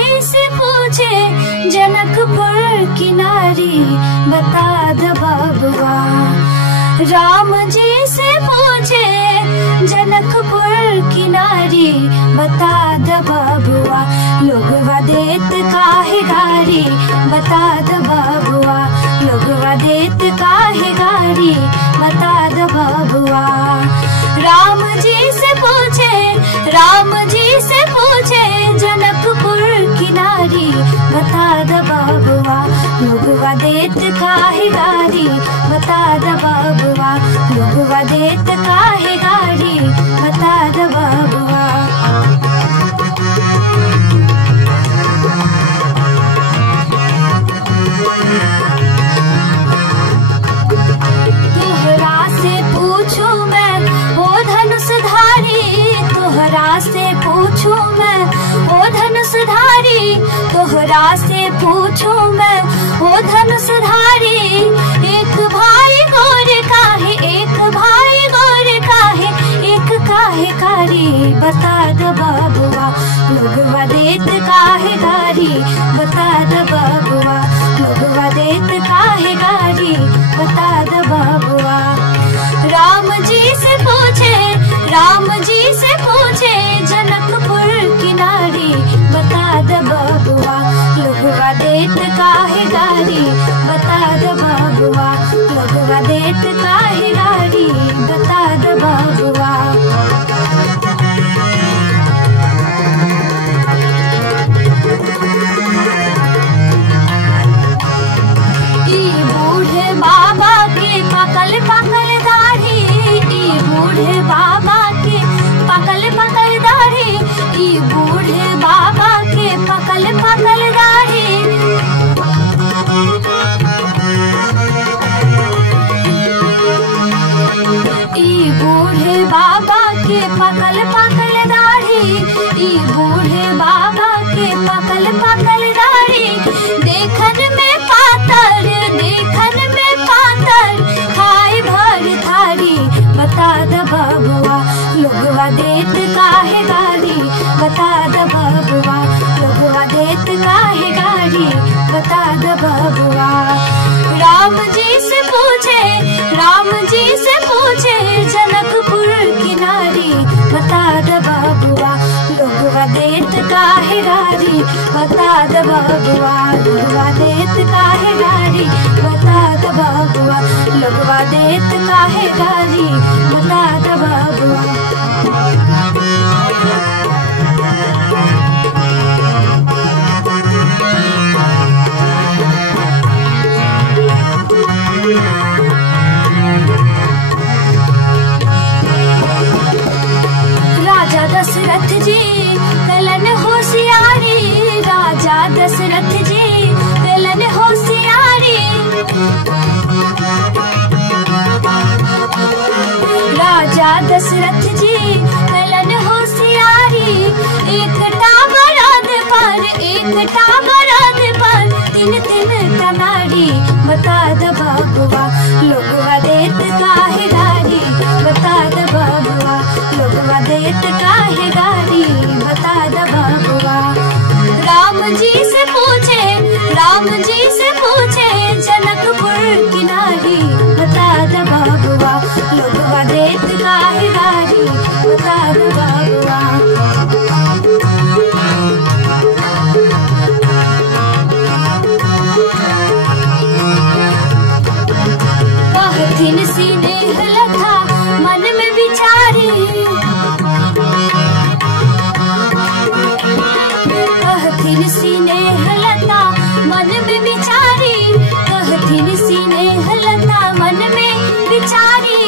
जी से पूछे जनकपुर की नारी, बता दो बबुआ। राम जी से पूछे जनकपुर की नारी, बता दो बबुआ। लोगवा देत काहे गारी, बता दो बबुआ। लोगवा देत काहे गारी, बता दो बबुआ। राम जी से पूछे, राम जी से पूछे जनकपुर की नारी, बता दो बबुआ। लोगवा देत काहे गारी, बता दो बबुआ। लोगवा देत काहे गारी, बता दो बबुआ। तोहरा से पूछूं मैं ओ धनुषधारी, तोहरा से पूछूं मैं ओ धनुषधारी, तोहरा से पूछूं मैं ओ धनुषधारी। एक भाई गोर काहे, एक भाई गोर काहे, एक काहे कारी, बता दो बबुआ। लोगवा देत काहे गारी, बता दो बबुआ। लोगवा देत काहे गारी, बता दो बबुआ। राम जी से पूछे, राम जी से पूछे जनकपुर की नारी, बता दो बबुआ। लोगवा देत काहे गारी, बता दो बबुआ। लोगवा देत काहे गारी, बता दो बबुआ। बाबा के पकल पकल दाढ़ी, ई बूढ़े बाबा के पकल पकल दाढ़ी, ई बूढ़े बाबा के पकल पकल दाढ़ी। ई बूढ़े बाबा के पकल पकल दाढ़ी, ई बूढ़े बाबा के पकल पकल दाढ़ी। देखन में पातर, देखन में पातर, खाए भर थारी, बता दो बबुआ। लोगवा देत काहे गारी, बता दो बबुआ। लोगवा देत काहे गारी, बता दो बबुआ। राम जी से पूछे, राम जी से पूछे जनकपुर की नारी, बता दो बबुआ। लोगवा देत काहे गारी, बता दो बबुआ। लोगवा देत काहे गारी, बता दो बबुआ। लोगवा देत काहे गारी, बता दो बबुआ। राजा दशरथ जी कलन होशियारी, राजा दशरथ जी कलन होशियारी। राजा दशरथ जी कलन होशियारी। एकटा बराद पर, एकटा बराद पर, तीन तीन कनारी, बता दो बबुआ। लोगवा देत काहे गारी, बता दो बबुआ। लोगवा देत काहे गारी, बता दो बबुआ। राम जी से पूछे, राम जी से पूछे जनकपुर की नारी, बता दो बबुआ। लोगवा देत काहे गारी, बता दो बबुआ। कहथिन स्नेह लथा मन में विचारी, कहथिन स्नेह लता मन में विचारी, कहथिन स्नेह लता मन में विचारी।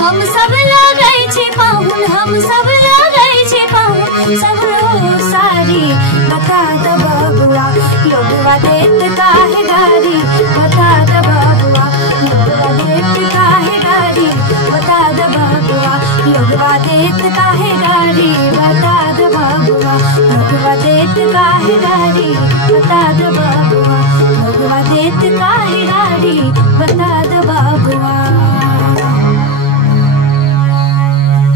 हम सब लगै छे पाहुन, हम सब लगै छे पाहुन, सबरो सारी, बता दो बबुआ। लोगवा देत काहे गारी, बता दो बबुआ। लोगवा देत काहे गारी, बता दो बबुआ। लोगवा देत काहे गारी, बता दो बबुआ। लोगवा देत काहे गारी, बता दो बबुआ।